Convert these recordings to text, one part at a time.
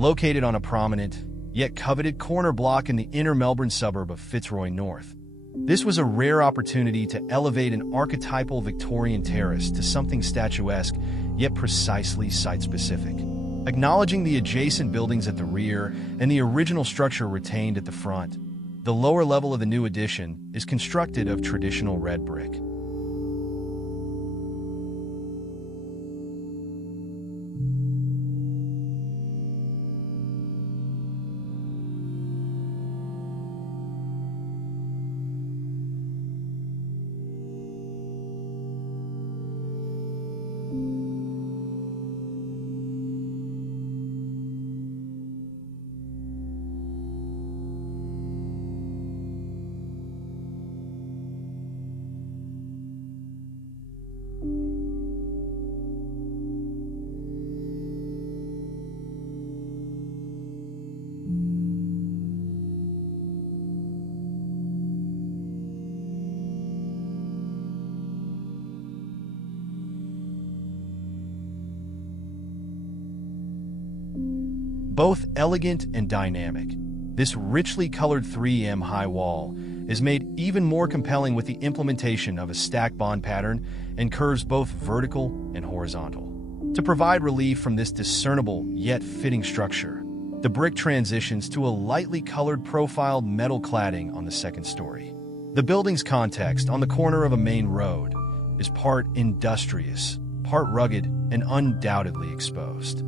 located on a prominent, yet coveted corner block in the inner Melbourne suburb of Fitzroy North. This was a rare opportunity to elevate an archetypal Victorian terrace to something statuesque, yet precisely site-specific. Acknowledging the adjacent buildings at the rear and the original structure retained at the front, the lower level of the new addition is constructed of traditional red brick. Both elegant and dynamic, this richly colored 3M high wall is made even more compelling with the implementation of a stack bond pattern and curves both vertical and horizontal. To provide relief from this discernible yet fitting structure, the brick transitions to a lightly colored profiled metal cladding on the second story. The building's context on the corner of a main road is part industrious, part rugged, and undoubtedly exposed.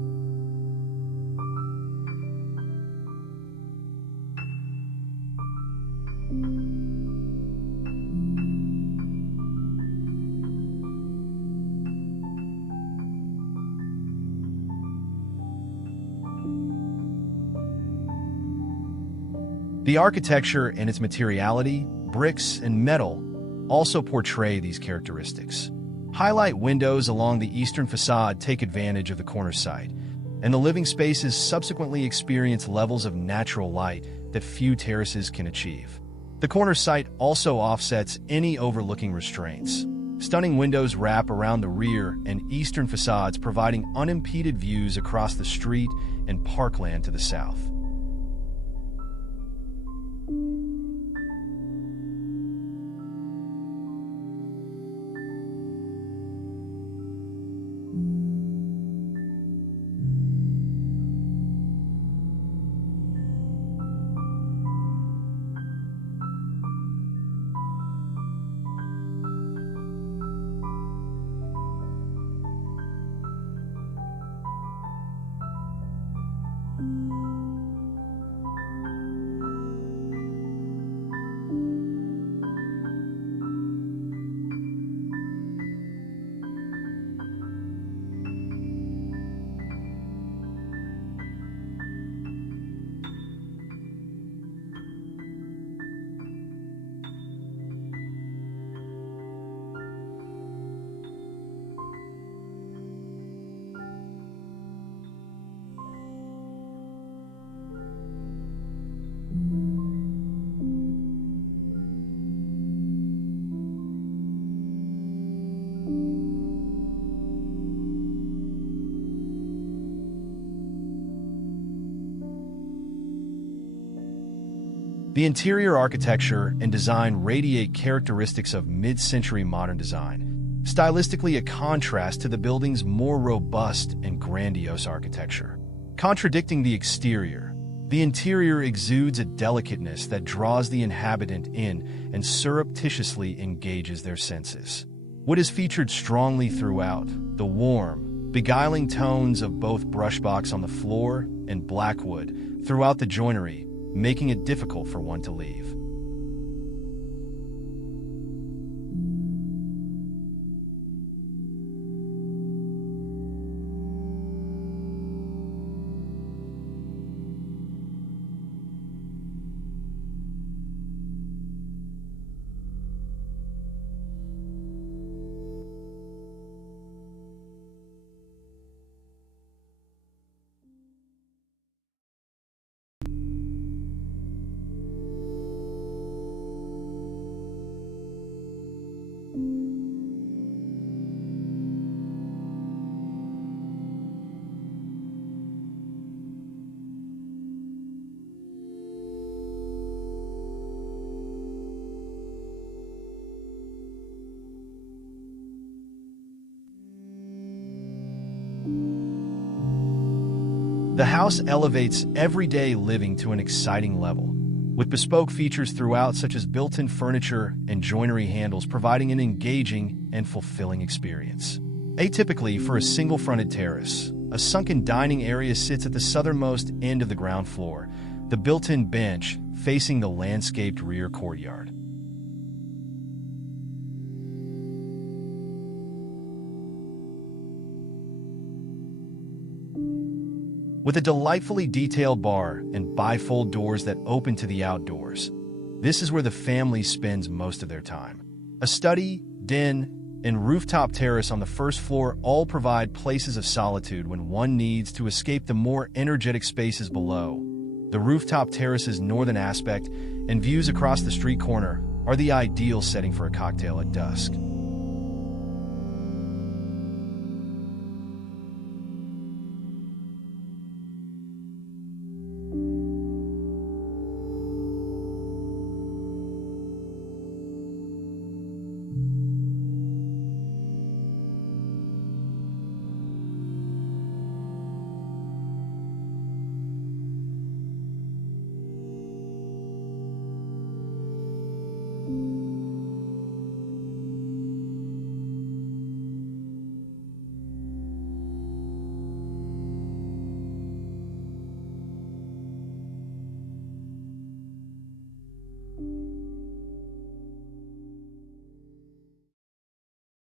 The architecture and its materiality, bricks and metal, also portray these characteristics. Highlight windows along the eastern facade take advantage of the corner site, and the living spaces subsequently experience levels of natural light that few terraces can achieve. The corner site also offsets any overlooking restraints. Stunning windows wrap around the rear and eastern facades, providing unimpeded views across the street and parkland to the south. The interior architecture and design radiate characteristics of mid-century modern design, stylistically a contrast to the building's more robust and grandiose architecture. Contradicting the exterior, the interior exudes a delicateness that draws the inhabitant in and surreptitiously engages their senses. Wood is featured strongly throughout, the warm, beguiling tones of both brushbox on the floor and blackwood throughout the joinery, making it difficult for one to leave. The house elevates everyday living to an exciting level, with bespoke features throughout such as built-in furniture and joinery handles providing an engaging and fulfilling experience. Atypically for a single-fronted terrace, a sunken dining area sits at the southernmost end of the ground floor, the built-in bench facing the landscaped rear courtyard. With a delightfully detailed bar and bifold doors that open to the outdoors, this is where the family spends most of their time. A study, den, and rooftop terrace on the first floor all provide places of solitude when one needs to escape the more energetic spaces below. The rooftop terrace's northern aspect and views across the street corner are the ideal setting for a cocktail at dusk.